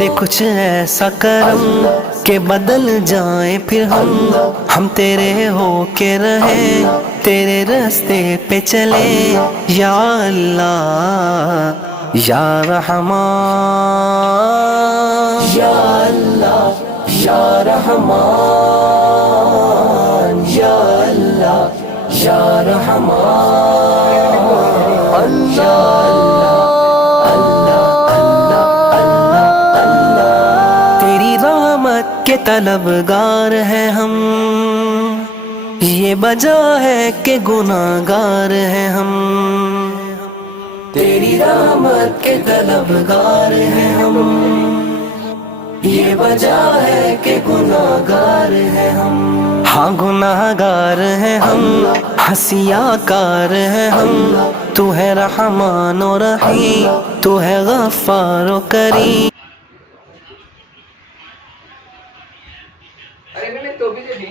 दे कुछ ऐसा करम कि बदल जाए फिर हम तेरे हो के रहे, तेरे रास्ते पे चले। या अल्लाह या रहमान, या अल्लाह या रहमान, या अल्लाह या रहमान, या तेरी रहमत के तलबगार हैं हम, ये वजह है कि गुनाहगार हैं हम। तेरी रहमत के तलबगार हैं हम, ये वजह है कि गुनाहगार हैं हम। हाँ गुनाहगार हैं हम, हंसियाकार हैं हम। तू है रहमान और रहीम, तू है गफ्फार और करीम। अरे मैंने तो भी दे दी।